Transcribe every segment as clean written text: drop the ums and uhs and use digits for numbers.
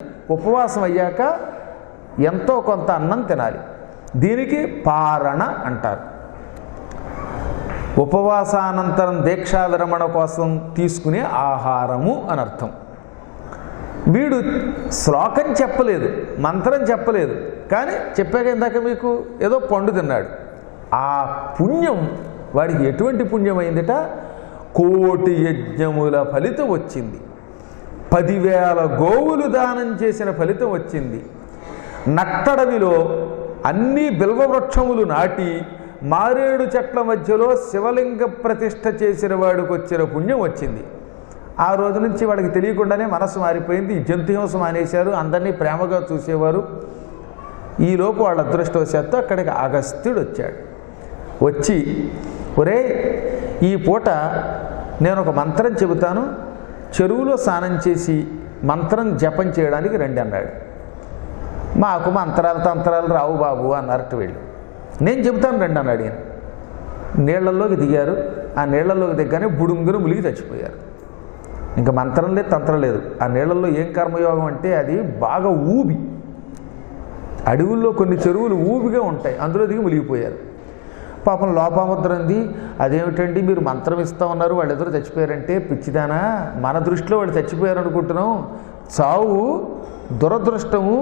ఉపవాసం అయ్యాక ఎంతో కొంత అన్నం తినాలి. దీనికి పారణ అంటారు. ఉపవాసానంతరం దీక్షా విరమణ కోసం తీసుకునే ఆహారము అని అర్థం. వీడు శ్లోకం చెప్పలేదు, మంత్రం చెప్పలేదు, కానీ చెప్పాక ఇందాక మీకు ఏదో పండు తిన్నాడు. ఆ పుణ్యం వాడికి ఎటువంటి పుణ్యమైందిట? 1,000,000 యజ్ఞముల ఫలితం వచ్చింది. 10,000 గోవులు దానం చేసిన ఫలితం వచ్చింది. నట్టడవిలో అన్ని బిల్వవృక్షములు నాటి మారేడు చెట్ల మధ్యలో శివలింగ ప్రతిష్ఠ చేసిన వాడికి వచ్చిన పుణ్యం వచ్చింది. ఆ రోజు నుంచి వాడికి తెలియకుండానే మనసు మారిపోయింది. జంతుహింస మానేశారు, అందరినీ ప్రేమగా చూసేవారు. ఈలోపు వాళ్ళ అదృష్టవశాత్తు అక్కడికి అగస్త్యుడు వచ్చాడు. వచ్చి, ఒరే, ఈ పూట నేను ఒక మంత్రం చెబుతాను, చెరువులో స్నానం చేసి మంత్రం జపం చేయడానికి రండి అన్నాడు. మాకు మంత్రాలు తంత్రాలు రావు బాబు అన్నారట వీళ్ళు. నేను చెబుతాను రండి అన్నాడు ఈయన. నీళ్లలోకి దిగారు. ఆ నీళ్లలోకి దిగ్గానే బుడుంగును ములిగి చచ్చిపోయారు. ఇంకా మంత్రం లేదు, తంత్రం లేదు. ఆ నీళ్లలో ఏం కర్మయోగం అంటే అది బాగా ఊబి, అడవుల్లో కొన్ని చెరువులు ఊబిగా ఉంటాయి, అందులో దిగి ములిగిపోయారు. పాపం లోపాముద్ర ఉంది, అదేమిటండి మీరు మంత్రం ఇస్తా ఉన్నారు, వాళ్ళు ఎదురు చచ్చిపోయారంటే, పిచ్చిదానా, మన దృష్టిలో వాళ్ళు చచ్చిపోయారు అనుకుంటున్నాం, చావు దురదృష్టము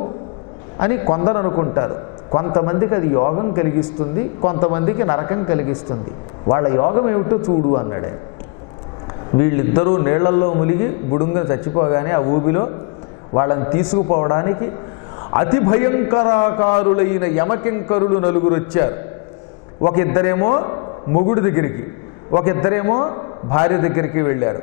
అని కొందరు అనుకుంటారు. కొంతమందికి అది యోగం కలిగిస్తుంది, కొంతమందికి నరకం కలిగిస్తుంది. వాళ్ళ యోగం ఏమిటో చూడు అన్నాడే. వీళ్ళిద్దరూ నీళ్లల్లో ములిగి బుడుంగ చచ్చిపోగానే ఆ ఊబిలో వాళ్ళని తీసుకుపోవడానికి అతి భయంకరాకారులైన యమకింకరులు 4 వచ్చారు. ఒక ఇద్దరేమో మొగుడు దగ్గరికి, ఒక ఇద్దరేమో భార్య దగ్గరికి వెళ్ళారు.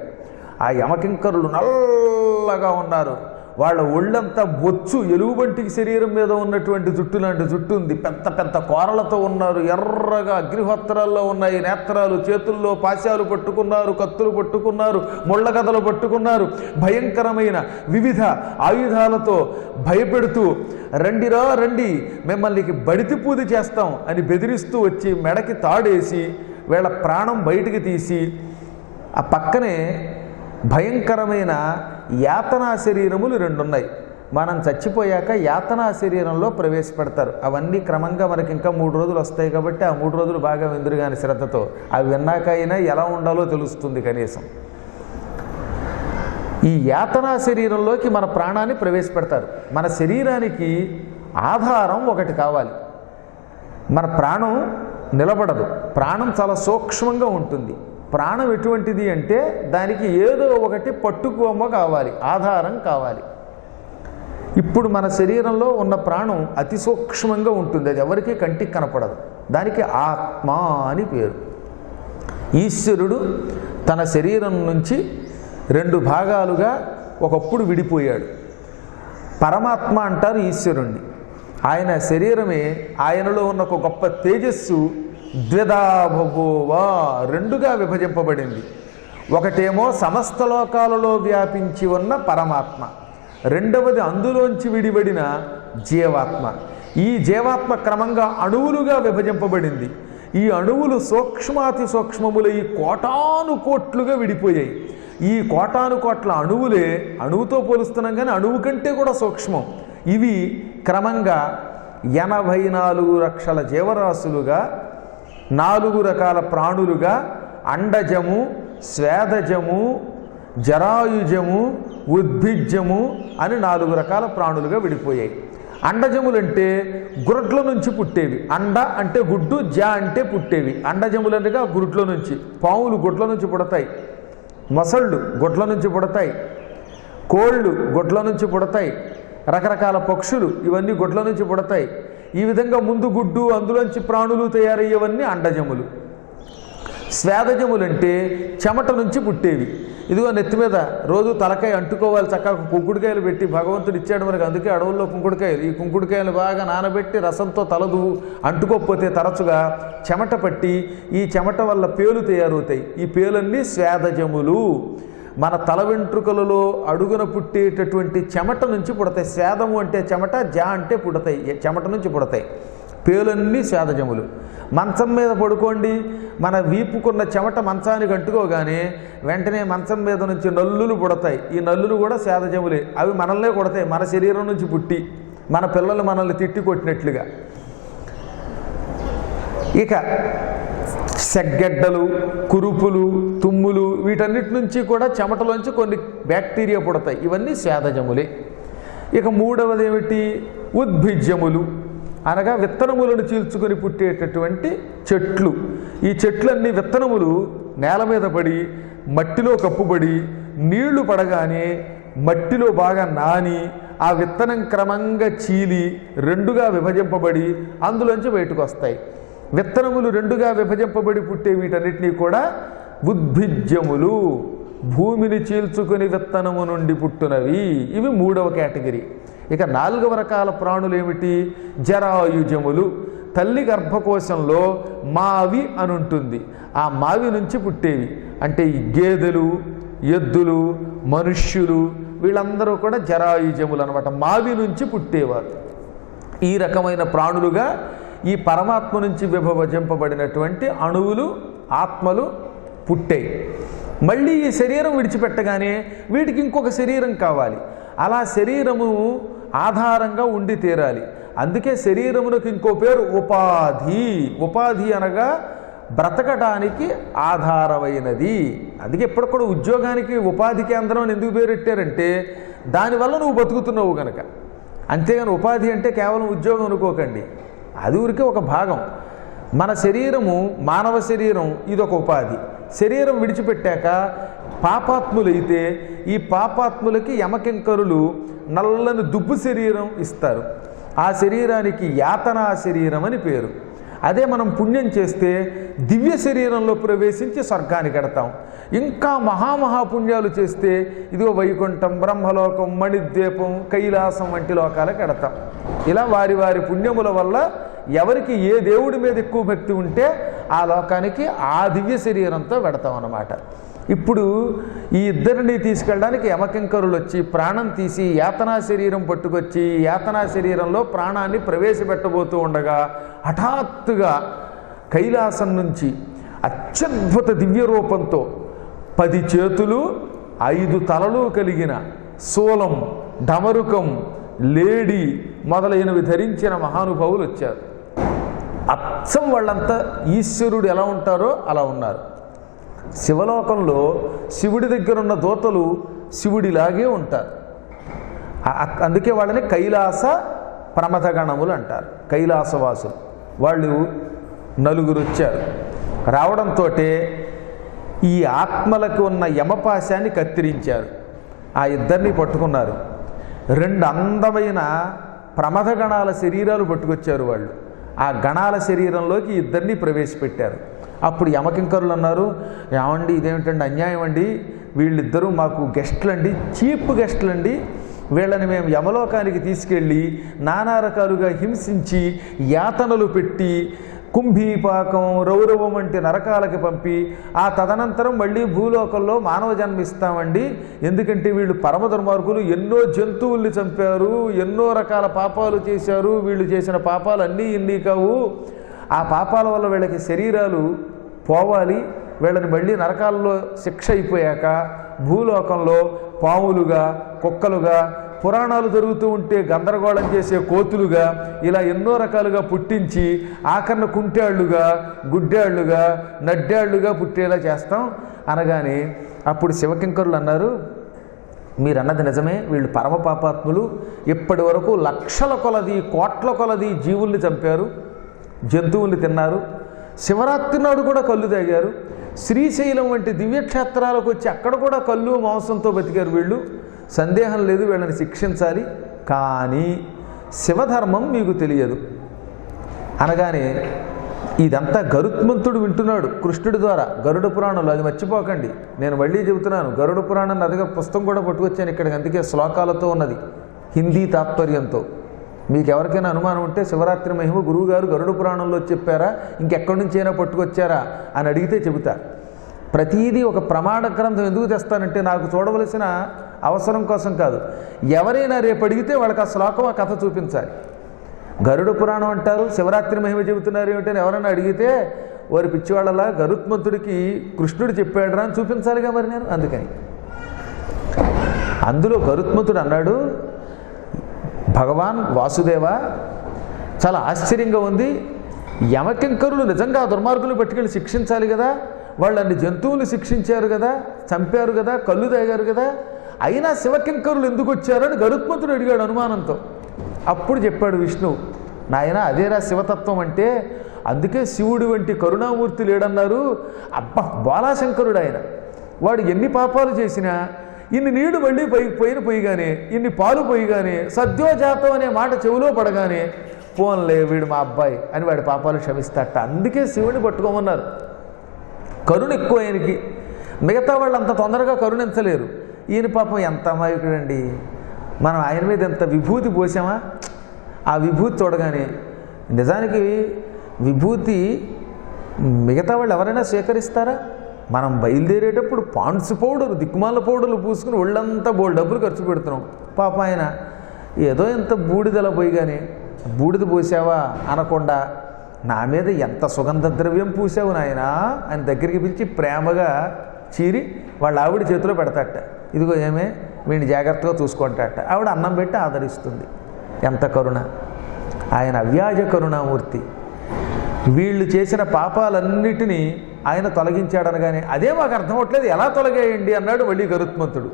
ఆ యమకింకరులు నల్లగా ఉన్నారు. వాళ్ళ ఒళ్ళంతా బొచ్చు, ఎలుగుబంటికి శరీరం మీద ఉన్నటువంటి జుట్టు లాంటి జుట్టు ఉంది. పెద్ద పెద్ద కోరలతో ఉన్నారు. ఎర్రగా అగ్నిహోత్రాల్లో ఉన్నాయి నేత్రాలు. చేతుల్లో పాశాలు పట్టుకున్నారు, కత్తులు పట్టుకున్నారు, ముళ్ళ కథలు పట్టుకున్నారు. భయంకరమైన వివిధ ఆయుధాలతో భయపెడుతూ, రండిరా రండి, మిమ్మల్ని బడితి పూజ చేస్తాం అని బెదిరిస్తూ వచ్చి మెడకి తాడేసి వీళ్ళ ప్రాణం బయటికి తీసి ఆ పక్కనే భయంకరమైన యాతనా శరీరములు 2 ఉన్నాయి. మనం చచ్చిపోయాక యాతనా శరీరంలో ప్రవేశపెడతారు. అవన్నీ క్రమంగా మనకి ఇంకా 3 రోజులు వస్తాయి కాబట్టి ఆ 3 రోజులు బాగా విందురు కానీ శ్రద్ధతో. అవి విన్నాకైనా ఎలా ఉండాలో తెలుస్తుంది కనీసం. ఈ యాతనా శరీరంలోకి మన ప్రాణాన్ని ప్రవేశపెడతారు. మన శరీరానికి ఆధారం ఒకటి కావాలి. మన ప్రాణం నిలబడదు. ప్రాణం చాలా సూక్ష్మంగా ఉంటుంది. ప్రాణం ఎటువంటిది అంటే దానికి ఏదో ఒకటి పట్టుకోమ కావాలి, ఆధారం కావాలి. ఇప్పుడు మన శరీరంలో ఉన్న ప్రాణం అతి సూక్ష్మంగా ఉంటుంది, అది ఎవరికీ కంటికి కనపడదు. దానికి ఆత్మ అని పేరు. ఈశ్వరుడు తన శరీరం నుంచి 2 భాగాలుగా ఒకప్పుడు విడిపోయాడు. పరమాత్మ అంటారు ఈశ్వరుణ్ణి. ఆయన శరీరమే, ఆయనలో ఉన్న ఒక గొప్ప తేజస్సు ద్విధాభవోవా 2గా విభజింపబడింది. ఒకటేమో సమస్త లోకాలలో వ్యాపించి ఉన్న పరమాత్మ, రెండవది అందులోంచి విడిబడిన జీవాత్మ. ఈ జీవాత్మ క్రమంగా అణువులుగా విభజింపబడింది. ఈ అణువులు సూక్ష్మాతి సూక్ష్మములు ఈ కోటాను కోట్లుగా విడిపోయాయి. ఈ కోటాను కోట్ల అణువులే, అణువుతో పోలుస్తున్నాం కానీ అణువు కంటే కూడా సూక్ష్మం. ఇవి క్రమంగా 84 లక్షల జీవరాశులుగా, 4 రకాల ప్రాణులుగా, అండజము, స్వేదజము, జరాయుజము, ఉద్భిజ్యము అని 4 రకాల ప్రాణులుగా విడిపోయాయి. అండజములంటే గుడ్ల నుంచి పుట్టేవి. అండ అంటే గుడ్డు, జ అంటే పుట్టేవి. అండజములనగా గుడ్ల నుంచి. పాములు గుడ్ల నుంచి పుడతాయి, మొసళ్ళు గుడ్ల నుంచి పుడతాయి, కోళ్ళు గుడ్ల నుంచి పుడతాయి, రకరకాల పక్షులు ఇవన్నీ గుడ్ల నుంచి పుడతాయి. ఈ విధంగా ముందు గుడ్డు, అందులోంచి ప్రాణులు తయారయ్యేవన్నీ అండజములు. స్వేదజములంటే చెమట నుంచి పుట్టేవి. ఇదిగో నెత్తి మీద రోజు తలకాయ అంటుకోవాలి, చక్కగా కుంకుడుకాయలు పెట్టి భగవంతుడు ఇచ్చాడు మనకి. అందుకే అడవుల్లో కుంకుడుకాయలు. ఈ కుంకుడుకాయలు బాగా నానబెట్టి రసంతో తలదు అంటుకోకపోతే తరచుగా చెమట పట్టి ఈ చెమట వల్ల పేలు తయారవుతాయి. ఈ పేలన్నీ స్వేదజములు. మన తల వెంట్రుకలలో అడుగున పుట్టేటటువంటి చెమట నుంచి పుడతాయి. స్వేదము అంటే చెమట, జ అంటే పుడతాయి, చెమట నుంచి పుడతాయి. పేలన్నీ స్వేదజములు. మంచం మీద పడుకోండి, మన వీపుకున్న చెమట మంచానికి అంటుకోగానే వెంటనే మంచం మీద నుంచి నల్లులు పుడతాయి. ఈ నల్లులు కూడా సేదజములే, అవి మనల్నే కొడతాయి, మన శరీరం నుంచి పుట్టి మన పిల్లలు మనల్ని తిట్టి కొట్టినట్లుగా. ఇక సెగ్గడ్డలు, కురుపులు, తుమ్ములు వీటన్నిటి నుంచి కూడా చెమటలోంచి కొన్ని బ్యాక్టీరియా పుడతాయి, ఇవన్నీ సేదజములే. ఇక మూడవది ఏమిటి? ఉద్భిజ్యములు, అనగా విత్తనములను చీల్చుకొని పుట్టేటటువంటి చెట్లు. ఈ చెట్లన్నీ విత్తనములు నేల మీద పడి మట్టిలో కప్పుబడి నీళ్లు పడగానే మట్టిలో బాగా నాని ఆ విత్తనం క్రమంగా చీలి రెండుగా విభజింపబడి అందులోంచి బయటకు వస్తాయి. విత్తనములు రెండుగా విభజింపబడి పుట్టే వీటన్నిటినీ కూడా ఉద్భిజ్యములు, భూమిని చీల్చుకుని విత్తనము నుండి పుట్టునవి. ఇవి మూడవ కేటగిరీ. ఇక నాలుగవ రకాల ప్రాణులు ఏమిటి? జరాయుజములు. తల్లి గర్భకోశంలో మావి అని ఉంటుంది, ఆ మావి నుంచి పుట్టేవి. అంటే ఈ గేదెలు, ఎద్దులు, మనుష్యులు వీళ్ళందరూ కూడా జరాయుజములు అనమాట, మావి నుంచి పుట్టేవారు. ఈ రకమైన ప్రాణులుగా ఈ పరమాత్మ నుంచి విభజింపబడినటువంటి అణువులు, ఆత్మలు పుట్టాయి. మళ్ళీ ఈ శరీరం విడిచిపెట్టగానే వీటికి ఇంకొక శరీరం కావాలి. అలా శరీరము ఆధారంగా ఉండి తీరాలి. అందుకే శరీరమునకు ఇంకో పేరు ఉపాధి. ఉపాధి అనగా బ్రతకడానికి ఆధారమైనది. అందుకే ఎప్పటికూడా ఉద్యోగానికి ఉపాధి కేంద్రం ఎందుకు పేరు పెట్టారంటే దానివల్ల నువ్వు బతుకుతున్నావు కనుక. అంతేగాని ఉపాధి అంటే కేవలం ఉద్యోగం అనుకోకండి, అది ఊరికే ఒక భాగం. మన శరీరము, మానవ శరీరం ఇదొక ఉపాధి. శరీరం విడిచిపెట్టాక పాపాత్ములైతే ఈ పాపాత్ములకి యమకింకరులు నల్లని దుబ్బు శరీరం ఇస్తారు. ఆ శరీరానికి యాతనా శరీరం అని పేరు. అదే మనం పుణ్యం చేస్తే దివ్య శరీరంలో ప్రవేశించి స్వర్గానికి ఎడతాం. ఇంకా మహామహాపుణ్యాలు చేస్తే ఇదిగో వైకుంఠం, బ్రహ్మలోకం, మణిద్వీపం, కైలాసం వంటి లోకాలకు ఎడతాం. ఇలా వారి వారి పుణ్యముల వల్ల ఎవరికి ఏ దేవుడి మీద ఎక్కువ భక్తి ఉంటే ఆ లోకానికి ఆ దివ్య శరీరంతో వెడతాం అన్నమాట. ఇప్పుడు ఈ ఇద్దరిని తీసుకెళ్ళడానికి యమకింకరులు వచ్చి ప్రాణం తీసి యాతనా శరీరం పట్టుకొచ్చి యాతనా శరీరంలో ప్రాణాన్ని ప్రవేశపెట్టబోతూ ఉండగా హఠాత్తుగా కైలాసం నుంచి అత్యద్భుత దివ్య రూపంతో 10 చేతులు 5 తలలు కలిగిన శూలం, ఢమరుకం, లేడి మొదలైనవి ధరించిన మహానుభావులు వచ్చారు. అచ్చం వాళ్ళంతా ఈశ్వరుడు ఎలా ఉంటారో అలా ఉన్నారు. శివలోకంలో శివుడి దగ్గర ఉన్న దూతలు శివుడిలాగే ఉంటారు. అందుకే వాళ్ళని కైలాస ప్రమథగణములు అంటారు, కైలాసవాసులు. వాళ్ళు 4 వచ్చారు. రావడంతో ఈ ఆత్మలకు ఉన్న యమపాశాన్ని కత్తిరించారు. ఆ ఇద్దరిని పట్టుకున్నారు. 2 అందమైన ప్రమథగణాల శరీరాలు పట్టుకొచ్చారు వాళ్ళు. ఆ గణాల శరీరంలోకి ఇద్దరిని ప్రవేశపెట్టారు. అప్పుడు యమకింకరులు అన్నారు, ఏమండి ఇదేమిటండి అన్యాయం అండి, వీళ్ళిద్దరూ మాకు గెస్టులండి, చీప్ గెస్టులండి, వీళ్ళని మేము యమలోకానికి తీసుకెళ్ళి నానా రకాలుగా హింసించి యాతనలు పెట్టి కుంభీపాకం, రౌరవం వంటి నరకాలకి పంపి ఆ తదనంతరం మళ్ళీ భూలోకంలో మానవ జన్మ ఇస్తామండి. ఎందుకంటే వీళ్ళు పరమ దుర్మార్గులు, ఎన్నో జంతువుల్ని చంపారు, ఎన్నో రకాల పాపాలు చేశారు, వీళ్ళు చేసిన పాపాలు అన్నీ ఇన్ని కావు. ఆ పాపాల వల్ల వీళ్ళకి శరీరాలు పోవాలి, వీళ్ళని మళ్ళీ నరకాల్లో శిక్ష అయిపోయాక భూలోకంలో పాములుగా, కుక్కలుగా, పురాణాలు జరుగుతూ ఉంటే గందరగోళం చేసే కోతులుగా, ఇలా ఎన్నో రకాలుగా పుట్టించి ఆఖరణ కుంటాళ్ళుగా, గుడ్డాళ్ళుగా, నడ్డాళ్ళుగా పుట్టేలా చేస్తాం అనగానే అప్పుడు శివకింకరులు అన్నారు, మీరన్నది నిజమే, వీళ్ళు పరమ పాపాత్ములు, ఇప్పటి వరకు లక్షల కొలది, కోట్ల కొలది జీవుల్ని చంపారు, జంతువుల్ని తిన్నారు, శివరాత్రి నాడు కూడా కళ్ళు తాగారు, శ్రీశైలం వంటి దివ్యక్షేత్రాలకు వచ్చి అక్కడ కూడా కళ్ళు మాంసంతో బతికారు వీళ్ళు. సందేహం లేదు, వీళ్ళని శిక్షించాలి. కానీ శివధర్మం మీకు తెలియదు అనగానే ఇదంతా గరుత్మంతుడు వింటున్నాడు కృష్ణుడి ద్వారా, గరుడ పురాణంలో. అది మర్చిపోకండి, నేను మళ్ళీ చెబుతున్నాను. గరుడ పురాణం అదిగా పుస్తకం కూడా పట్టుకొచ్చాను ఇక్కడికి, అందుకే శ్లోకాలతో ఉన్నది, హిందీ తాత్పర్యంతో. మీకు ఎవరికైనా అనుమానం ఉంటే శివరాత్రి మహిమ గురువుగారు గరుడ పురాణంలో చెప్పారా, ఇంకెక్కడి నుంచి అయినా పట్టుకొచ్చారా అని అడిగితే చెబుతా. ప్రతీదీ ఒక ప్రమాణ గ్రంథం ఎందుకు తెస్తానంటే నాకు చూడవలసిన అవసరం కోసం కాదు, ఎవరైనా రేపు అడిగితే వాళ్ళకి ఆ శ్లోకం, ఆ కథ చూపించాలి. గరుడ పురాణం అంటారు, శివరాత్రి మహిమ చెబుతున్నారు ఏమిటని ఎవరన్నా అడిగితే వారి పిచ్చివాళ్ళలా గరుత్మంతుడికి కృష్ణుడు చెప్పాడు అని చూపించాలిగా మరి నేను. అందుకని అందులో గరుత్మంతుడు అన్నాడు, భగవాన్ వాసుదేవ చాలా ఆశ్చర్యంగా ఉంది, యమకింకరులు నిజంగా దుర్మార్గులు పట్టుకెళ్ళి శిక్షించాలి కదా, వాళ్ళు అన్ని జంతువులు శిక్షించారు కదా, చంపారు కదా, కళ్ళు తాగారు కదా, అయినా శివకింకరులు ఎందుకు వచ్చారని గరుత్మంతుడు అడిగాడు అనుమానంతో. అప్పుడు చెప్పాడు విష్ణువు, నాయన అదేరా శివతత్వం అంటే, అందుకే శివుడి వంటి కరుణామూర్తి లేడన్నారు. అబ్బా బాలాశంకరుడు ఆయన, వాడు ఎన్ని పాపాలు చేసినా ఇన్ని నీళ్లు మళ్ళీ పోయిన పొయ్యిగానే, ఇన్ని పాలు పొయ్యిగానే, సద్యోజాతం అనే మాట చెవిలో పడగానే పోన్లే వీడు మా అబ్బాయి అని వాడి పాపాలు క్షమిస్తాట. అందుకే శివుడిని పట్టుకోమన్నారు. కరుణ ఎక్కువ ఆయనకి, మిగతా వాళ్ళు అంత తొందరగా కరుణించలేరు. ఈయన పాపం ఎంత అమాయకుడండి. మనం ఆయన మీద ఎంత విభూతి పోసామా, ఆ విభూతి చూడగానే, నిజానికి విభూతి మిగతా వాళ్ళు ఎవరైనా స్వీకరిస్తారా? మనం బయలుదేరేటప్పుడు పాండ్స్ పౌడర్, దిక్కుమాల పౌడర్లు పూసుకుని ఒళ్ళంతా బోల్డ్ డబ్బులు ఖర్చు పెడుతున్నాం. పాప ఆయన ఏదో ఎంత బూడిదలా పోయి కానీ, బూడిద పోసావా అనకుండా నా మీద ఎంత సుగంధ ద్రవ్యం పూసావు నాయనా అని దగ్గరికి పిలిచి ప్రేమగా చీరి వాళ్ళ ఆవిడ చేతిలో పెడతాట. ఇదిగో ఏమే వీడిని జాగ్రత్తగా చూసుకుంటాట. ఆవిడ అన్నం పెట్టి ఆదరిస్తుంది. ఎంత కరుణ! ఆయన అవ్యాజ కరుణామూర్తి. వీళ్ళు చేసిన పాపాలన్నిటినీ ఆయన తొలగించాడనగానే అదే మాకు అర్థం అవట్లేదు, ఎలా తొలగేయండి అన్నాడు మళ్ళీ గరుత్మంతుడు.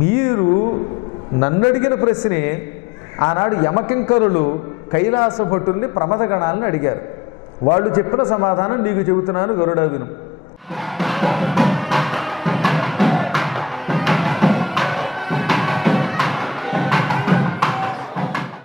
మీరు నన్ను అడిగిన ప్రశ్నే ఆనాడు యమకింకరులు కైలాస భటుల్ని ప్రమదగణాలను అడిగారు. వాళ్ళు చెప్పిన సమాధానం నీకు చెబుతున్నాను, గరుడ విను.